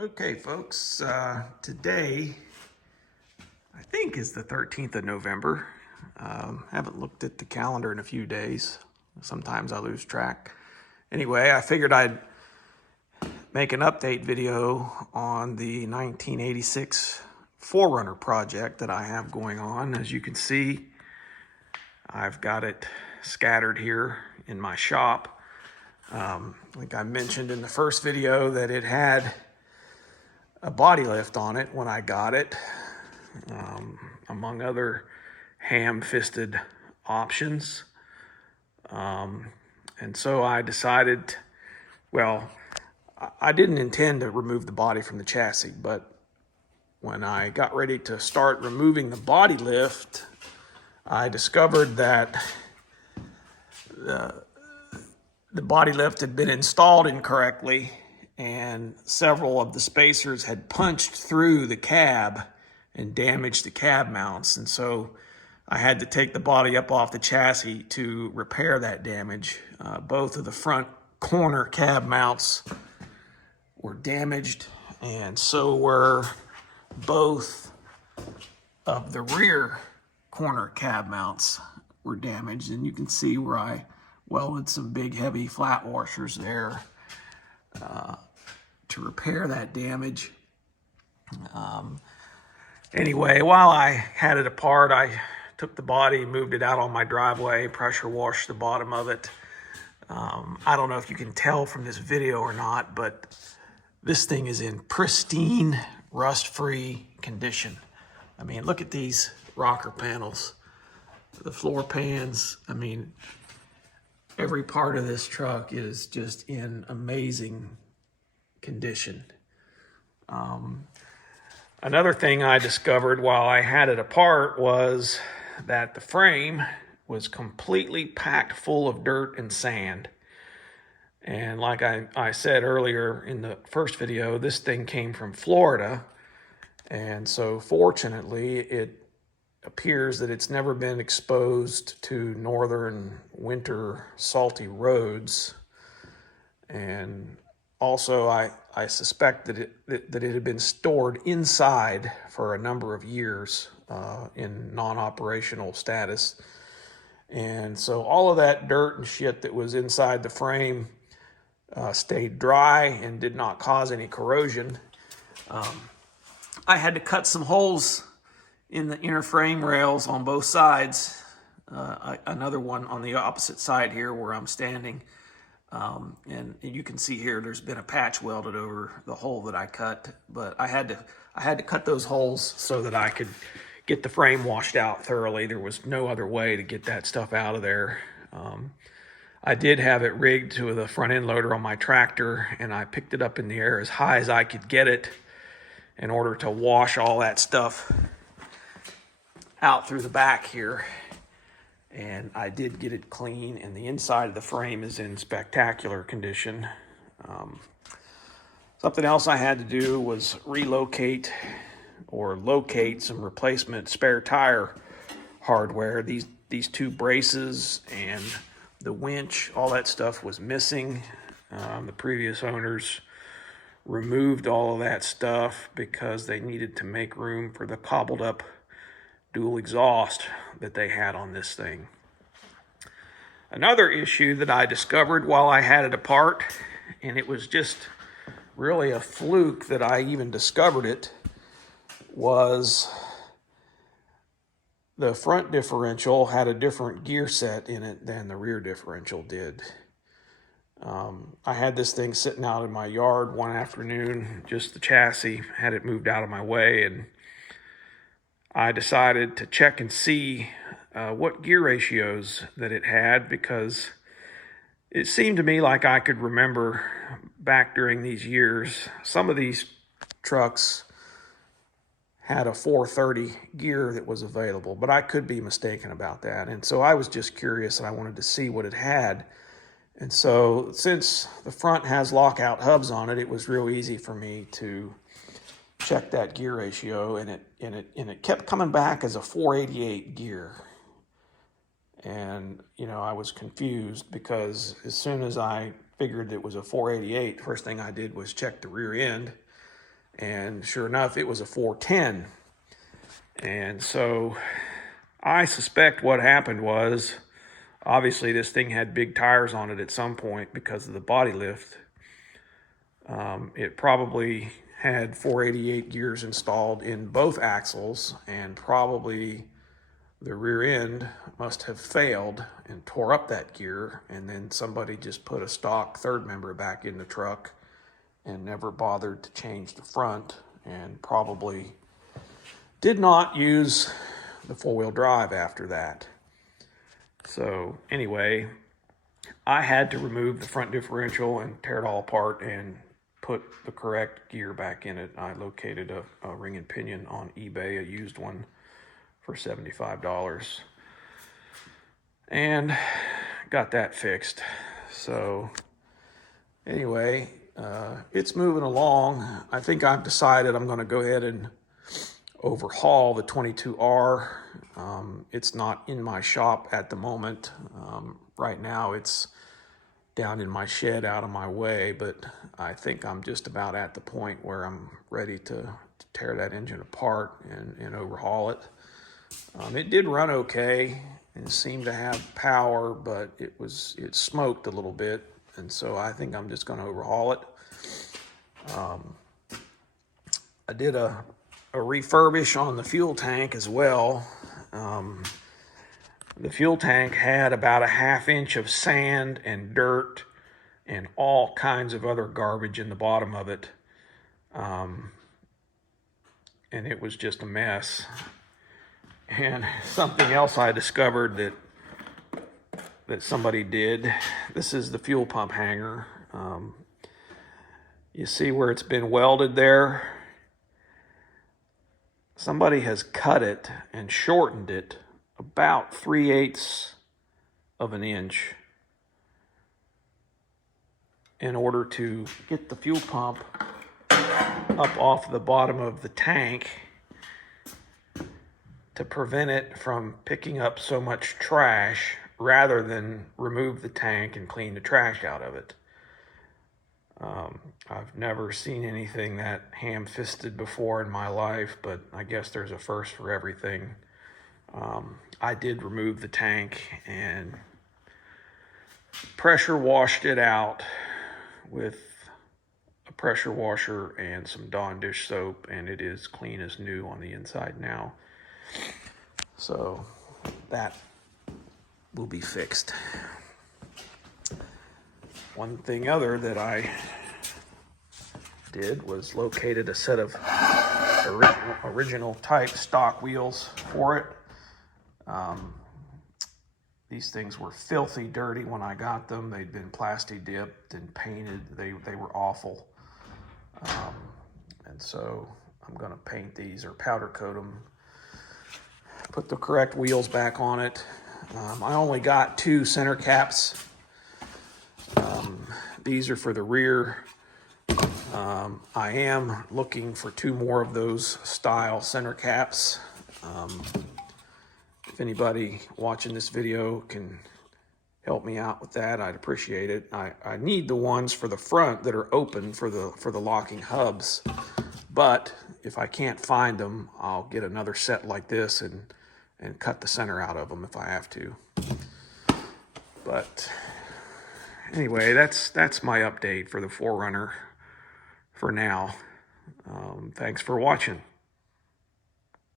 Okay, folks, today I think is the 13th of November. Haven't looked at the calendar in a few days. Sometimes I lose track. Anyway, I figured I'd make an update video on the 1986 4Runner project that I have going on. As you can see, I've got it scattered here in my shop. Like I mentioned in the first video that it had a body lift on it when I got it, among other ham-fisted options. And so I decided, well, I didn't intend to remove the body from the chassis, but when I got ready to start removing the body lift, I discovered that the body lift had been installed incorrectly, and several of the spacers had punched through the cab and damaged the cab mounts. And so I had to take the body up off the chassis to repair that damage. Both of the front corner cab mounts were damaged, and so were both of the rear corner cab mounts were damaged. And you can see where I welded some big heavy flat washers there to repair that damage. Anyway, while I had it apart, I took the body, moved it out on my driveway, pressure washed the bottom of it. I don't know if you can tell from this video or not, but this thing is in pristine, rust-free condition. I mean, look at these rocker panels, the floor pans. I mean, every part of this truck is just in amazing condition. Another thing I discovered while I had it apart was that the frame was completely packed full of dirt and sand. And like I said earlier in the first video, this thing came from Florida. And so fortunately, it appears that it's never been exposed to northern winter salty roads. And also I suspect that it had been stored inside for a number of years in non-operational status. And so all of that dirt and shit that was inside the frame stayed dry and did not cause any corrosion. I had to cut some holes in the inner frame rails on both sides. Another one on the opposite side here where I'm standing. And you can see here there's been a patch welded over the hole that I cut, but I had to cut those holes so that I could get the frame washed out thoroughly. There was no other way to get that stuff out of there. I did have it rigged to the front end loader on my tractor, and I picked it up in the air as high as I could get it in order to wash all that stuff out through the back here. And I did get it clean, and the inside of the frame is in spectacular condition. Something else I had to do was relocate or locate some replacement spare tire hardware. These two braces and the winch, all that stuff was missing. The previous owners removed all of that stuff because they needed to make room for the cobbled up dual exhaust that they had on this thing. Another issue that I discovered while I had it apart, and it was just really a fluke that I even discovered it, was the front differential had a different gear set in it than the rear differential did. I had this thing sitting out in my yard one afternoon, just the chassis, had it moved out of my way, and I decided to check and see what gear ratios that it had, because it seemed to me like I could remember back during these years, some of these trucks had a 430 gear that was available, but I could be mistaken about that. And so I was just curious, and I wanted to see what it had. And so since the front has lockout hubs on it, it was real easy for me to check that gear ratio, and it kept coming back as a 488 gear. And I was confused, because as soon as I figured it was a 488, first thing I did was check the rear end, And sure enough, it was a 410. And so I suspect what happened was, obviously this thing had big tires on it at some point because of the body lift. It probably had 488 gears installed in both axles, and probably the rear end must have failed and tore up that gear, and then somebody just put a stock third member back in the truck and never bothered to change the front, and probably did not use the four-wheel drive after that. So anyway, I had to remove the front differential and tear it all apart and put the correct gear back in it. I located a ring and pinion on eBay, a used one, for $75, and got that fixed. So anyway, it's moving along. I think I've decided I'm going to go ahead and overhaul the 22R. It's not in my shop at the moment. Right now it's down in my shed out of my way, but I think I'm just about at the point where I'm ready to tear that engine apart and overhaul it. It did run okay and seemed to have power, but it smoked a little bit, and so I think I'm just going to overhaul it. I did a refurbish on the fuel tank as well. The fuel tank had about a ½ inch of sand and dirt and all kinds of other garbage in the bottom of it. And it was just a mess. And something else I discovered that somebody did, this is the fuel pump hanger. You see where it's been welded there? Somebody has cut it and shortened it about 3/8 of an inch in order to get the fuel pump up off the bottom of the tank to prevent it from picking up so much trash, rather than remove the tank and clean the trash out of it. I've never seen anything that ham-fisted before in my life, but I guess there's a first for everything. I did remove the tank and pressure washed it out with a pressure washer and some Dawn dish soap, and it is clean as new on the inside now. So that will be fixed. One thing other that I did was located a set of original type stock wheels for it. These things were filthy dirty when I got them. They'd been plastic dipped and painted. They were awful. And so I'm going to paint these or powder coat them, put the correct wheels back on it. I only got 2 center caps. These are for the rear. I am looking for 2 more of those style center caps. If anybody watching this video can help me out with that, I'd appreciate it. I need the ones for the front that are open for the locking hubs, but if I can't find them, I'll get another set like this and cut the center out of them if I have to. But anyway, that's my update for the 4Runner for now. Thanks for watching.